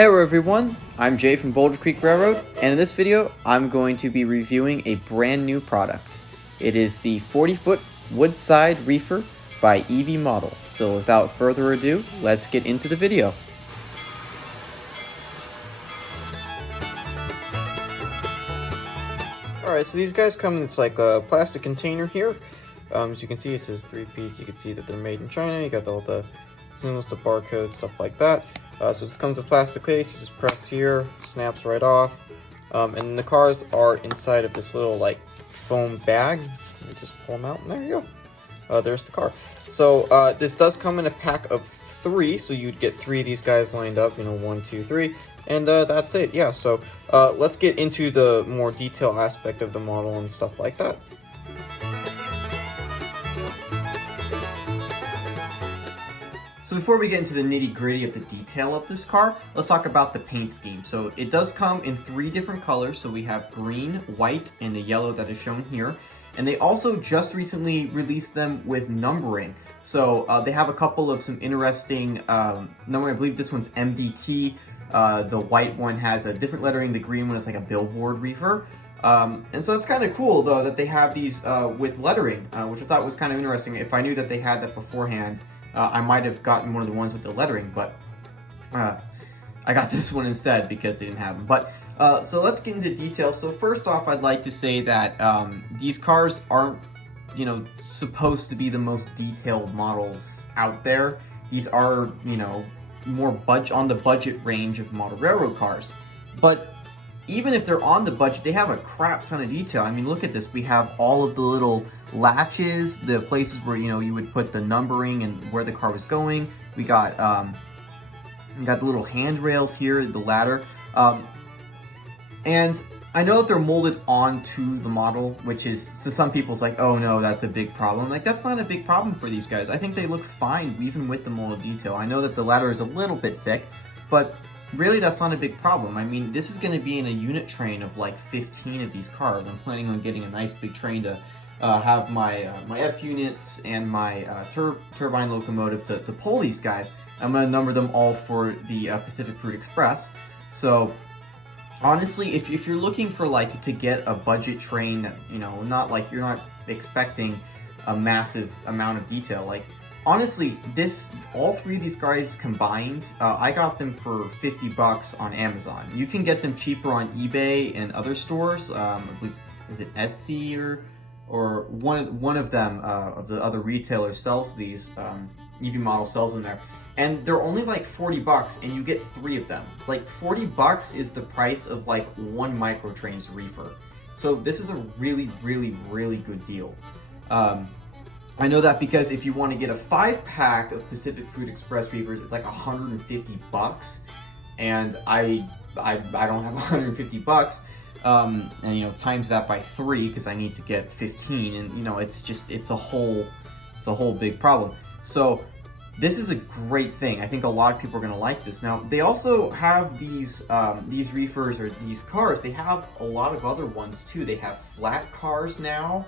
Hello everyone, I'm Jay from Boulder Creek Railroad, and in this video, I'm going to be reviewing a brand new product. It is the 40-foot Woodside Reefer by Evemodel. So without further ado, let's get into the video. Alright, so these guys come in this like a plastic container here. As you can see, it says 3-piece. You can see that they're made in China. You got all the symbols, the barcode, stuff like that. So this comes with a plastic case. You just press here, snaps right off. And the cars are inside of this little like foam bag. You just pull them out, and there you go. There's the car. So this does come in a pack of 3, so you'd get 3 of these guys lined up. 1, 2, 3, and that's it. Yeah. So let's get into the more detailed aspect of the model and stuff like that. So before we get into the nitty-gritty of the detail of this car, let's talk about the paint scheme. So it does come in 3 different colors. So we have green, white, and the yellow that is shown here. And they also just recently released them with numbering. So they have a couple of some interesting numbering. I believe this one's MDT. The white one has a different lettering. The green one is like a billboard reefer. And so it's kind of cool, though, that they have these with lettering, which I thought was kind of interesting. If I knew that they had that beforehand, I might have gotten one of the ones with the lettering, but I got this one instead because they didn't have them. But so let's get into detail. So first off, I'd like to say that these cars aren't, supposed to be the most detailed models out there. These are, more on the budget range of model railroad cars. But even if they're on the budget, they have a crap ton of detail. I mean, look at this. We have all of the little latches, the places where, you would put the numbering and where the car was going. We got the little handrails here, the ladder. And I know that they're molded onto the model, which is, to some people, it's like, oh no, that's a big problem. Like, that's not a big problem for these guys. I think they look fine, even with the molded detail. I know that the ladder is a little bit thick, but really, that's not a big problem. I mean, this is going to be in a unit train of like 15 of these cars. I'm planning on getting a nice big train to have my F units and my turbine locomotive to pull these guys. I'm going to number them all for the Pacific Fruit Express. So honestly, if you're looking for like to get a budget train that, not like you're not expecting a massive amount of detail, like honestly, all 3 of these guys combined, I got them for $50 on Amazon. You can get them cheaper on eBay and other stores. I believe, is it Etsy or one of them of the other retailers sells these. Evemodel sells them there, and they're only like $40, and you get 3 of them. Like $40 is the price of like 1 microtrain's reefer. So this is a really, really, really good deal. I know that because if you want to get a 5-pack of Pacific Fruit Express reefers, it's like $150, and I don't have $150, and times that by 3 because I need to get 15, and it's a whole big problem. So this is a great thing. I think a lot of people are going to like this. Now they also have these reefers, or these cars. They have a lot of other ones too. They have flat cars now.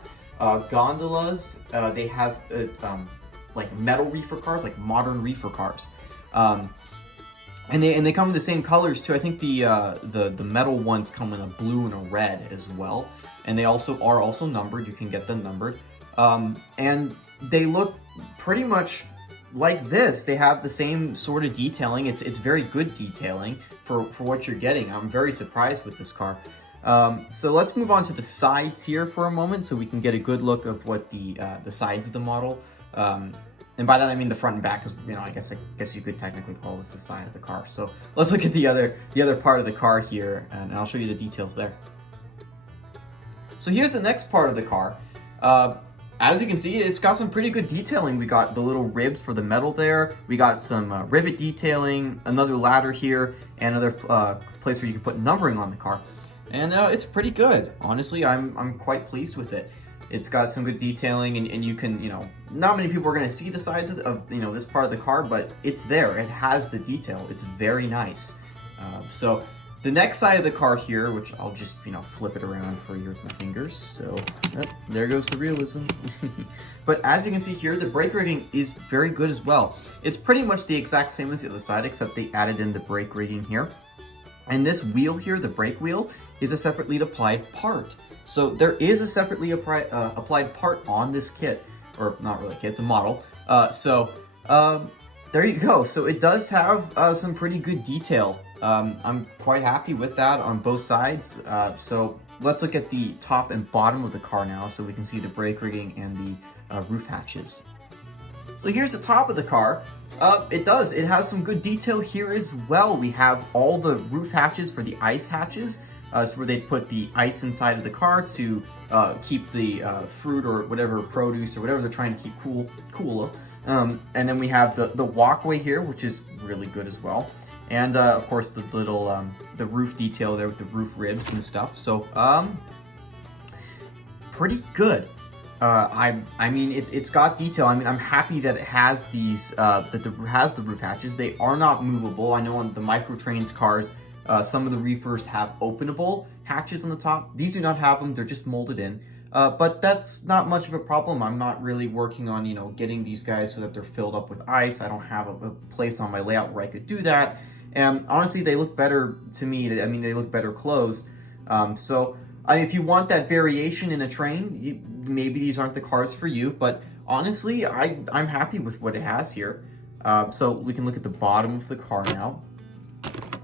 Gondolas, they have like metal reefer cars, like modern reefer cars, and they come in the same colors too. I think the metal ones come in a blue and a red as well, and they are also numbered. You can get them numbered, and they look pretty much like this. They have the same sort of detailing. It's very good detailing for what you're getting. I'm very surprised with this car. So let's move on to the sides here for a moment, so we can get a good look of what the sides of the model, and by that I mean the front and back, because I guess you could technically call this the side of the car. So let's look at the other part of the car here, and I'll show you the details there. So here's the next part of the car. As you can see, it's got some pretty good detailing. We got the little ribs for the metal there. We got some rivet detailing, another ladder here, and another place where you can put numbering on the car. And it's pretty good. Honestly, I'm quite pleased with it. It's got some good detailing, and you can, not many people are going to see the sides of this part of the car, but it's there. It has the detail. It's very nice. So The next side of the car here, which I'll just, flip it around for you with my fingers. So, there goes the realism. But as you can see here, the brake rigging is very good as well. It's pretty much the exact same as the other side, except they added in the brake rigging here. And this wheel here, the brake wheel, is a separately applied part. So there is a separately applied part on this kit, or not really kit, it's a model. There you go. So it does have some pretty good detail. I'm quite happy with that on both sides. So let's look at the top and bottom of the car now so we can see the brake rigging and the roof hatches. So here's the top of the car. It has some good detail here as well. We have all the roof hatches for the ice hatches. So where they put the ice inside of the car to keep the fruit or whatever produce or whatever they're trying to keep cooler. And then we have the walkway here, which is really good as well. And of course the little the roof detail there with the roof ribs and stuff. So pretty good. I mean it's got detail. I mean I'm happy that it has these has the roof hatches. They are not movable. I know on the Microtrains cars. Some of the Reefers have openable hatches on the top. These do not have them, they're just molded in. But that's not much of a problem. I'm not really working on, getting these guys so that they're filled up with ice. I don't have a place on my layout where I could do that. And honestly, they look better to me. I mean, they look better closed. If you want that variation in a train, maybe these aren't the cars for you. But honestly, I'm happy with what it has here. So we can look at the bottom of the car now.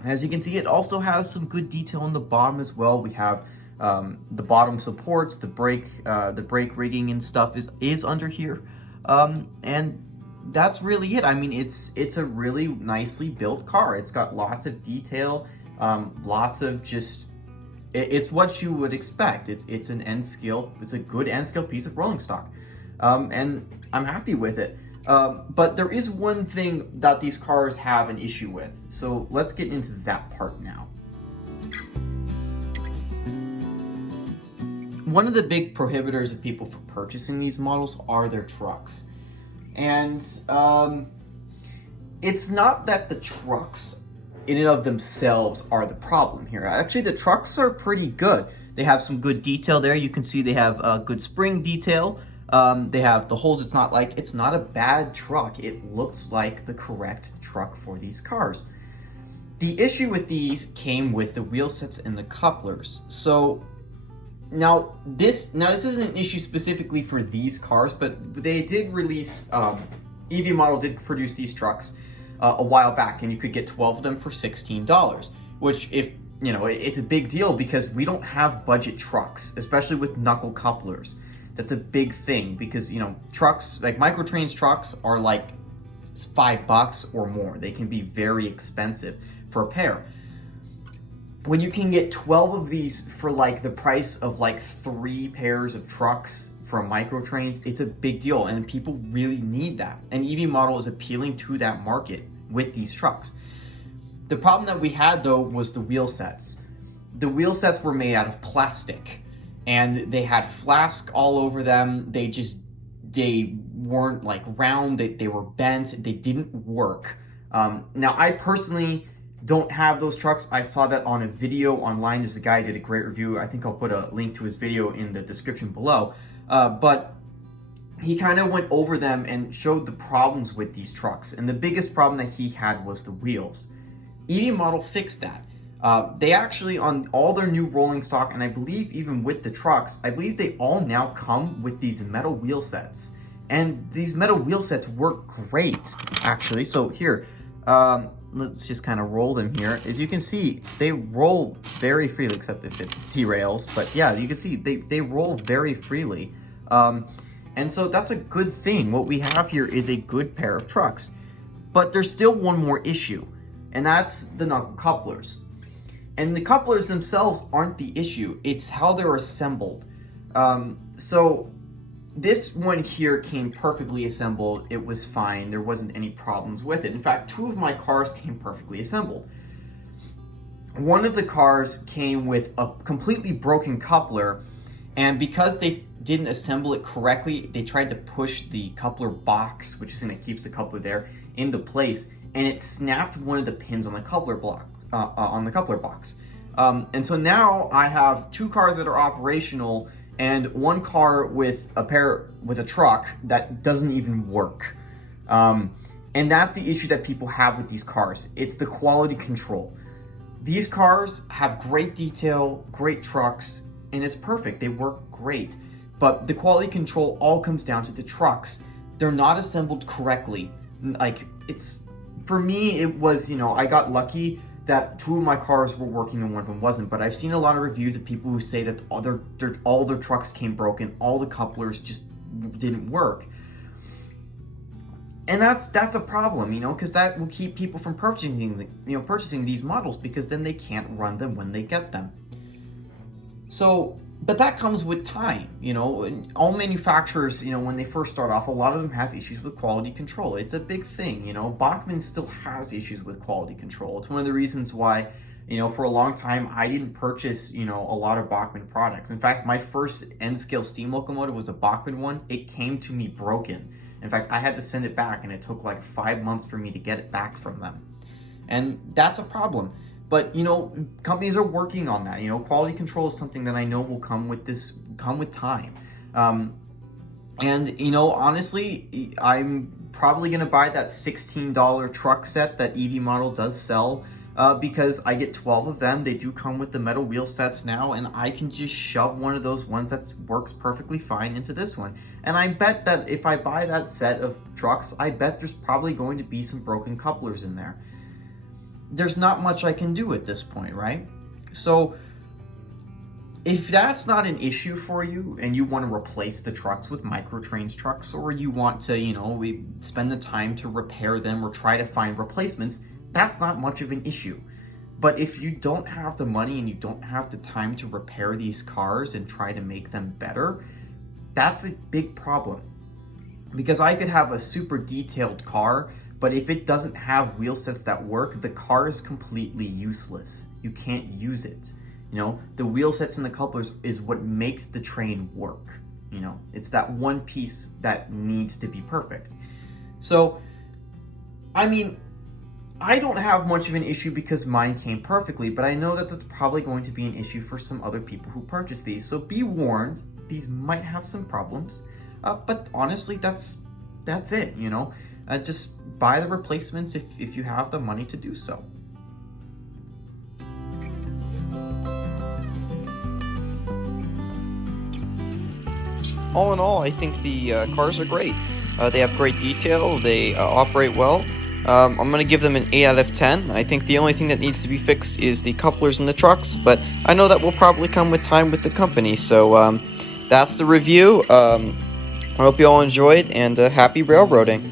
As you can see, it also has some good detail on the bottom as well. We have the bottom supports, the brake rigging and stuff is under here, and that's really it. I mean, it's a really nicely built car. It's got lots of detail, lots of it's what you would expect. It's an end scale. It's a good end scale piece of rolling stock, and I'm happy with it. But there is one thing that these cars have an issue with. So let's get into that part now. One of the big prohibitors of people from purchasing these models are their trucks. And it's not that the trucks in and of themselves are the problem here. Actually, the trucks are pretty good. They have some good detail there. You can see they have good spring detail. They have the holes. It's not a bad truck. It looks like the correct truck for these cars. The issue with these came with the wheel sets and the couplers. So now this isn't an issue specifically for these cars, but they did release, Evemodel did produce these trucks a while back, and you could get 12 of them for $16, which it's a big deal because we don't have budget trucks, especially with knuckle couplers. That's a big thing because, trucks, like Microtrains trucks are like $5 or more. They can be very expensive for a pair. When you can get 12 of these for like the price of like 3 pairs of trucks from Microtrains, it's a big deal and people really need that. And Evemodel is appealing to that market with these trucks. The problem that we had though was the wheel sets. The wheel sets were made out of plastic. And they had flask all over them. They weren't like round, they were bent, they didn't work. Now I personally don't have those trucks. I saw that on a video online. There's a guy who did a great review. I think I'll put a link to his video in the description below. But he kind of went over them and showed the problems with these trucks. And the biggest problem that he had was the wheels. Evemodel fixed that. They actually, on all their new rolling stock, and I believe even with the trucks, I believe they all now come with these metal wheel sets. And these metal wheel sets work great, actually. So here, let's just kind of roll them here. As you can see, they roll very freely, except if it derails. But yeah, you can see they roll very freely. And so that's a good thing. What we have here is a good pair of trucks. But there's still one more issue, and that's the knuckle couplers. And the couplers themselves aren't the issue, it's how they're assembled. So this one here came perfectly assembled. It was fine, there wasn't any problems with it. In fact, 2 of my cars came perfectly assembled. One of the cars came with a completely broken coupler, and because they didn't assemble it correctly, they tried to push the coupler box, which is going to keep the coupler there, into place, and it snapped one of the pins on the coupler block. On the coupler box. And so now I have 2 cars that are operational and 1 car with a truck that doesn't even work. And that's the issue that people have with these cars. It's the quality control. These cars have great detail, great trucks, and it's perfect. They work great. But the quality control all comes down to the trucks. They're not assembled correctly. Like, for me, it was, I got lucky that 2 of my cars were working and 1 of them wasn't. But I've seen a lot of reviews of people who say that all their trucks came broken, all the couplers just didn't work. And that's a problem, because that will keep people from purchasing these models, because then they can't run them when they get them. So, but that comes with time, all manufacturers, when they first start off, a lot of them have issues with quality control. It's a big thing, Bachmann still has issues with quality control. It's one of the reasons why, for a long time, I didn't purchase, a lot of Bachmann products. In fact, my first N-scale steam locomotive was a Bachmann one. It came to me broken. In fact, I had to send it back, and it took like 5 months for me to get it back from them. And that's a problem. But, companies are working on that. Quality control is something that I know will come with time. And, honestly, I'm probably going to buy that $16 truck set that Evemodel does sell, because I get 12 of them. They do come with the metal wheel sets now, and I can just shove one of those ones that works perfectly fine into this one. And I bet that if I buy that set of trucks, I bet there's probably going to be some broken couplers in there. There's not much I can do at this point, right? So if that's not an issue for you and you want to replace the trucks with Microtrains trucks, or you want to, spend the time to repair them or try to find replacements, that's not much of an issue. But if you don't have the money and you don't have the time to repair these cars and try to make them better, that's a big problem. Because I could have a super detailed car, but if it doesn't have wheel sets that work, the car is completely useless. You can't use it. The wheel sets and the couplers is what makes the train work. It's that one piece that needs to be perfect. So, I don't have much of an issue because mine came perfectly, but I know that that's probably going to be an issue for some other people who purchase these. So be warned, these might have some problems, but honestly, that's it, just buy the replacements if you have the money to do so. All in all, I think the cars are great. They have great detail, they operate well. I'm going to give them an 8 out of 10. I think the only thing that needs to be fixed is the couplers in the trucks, but I know that will probably come with time with the company. So that's the review. I hope you all enjoyed, and happy railroading.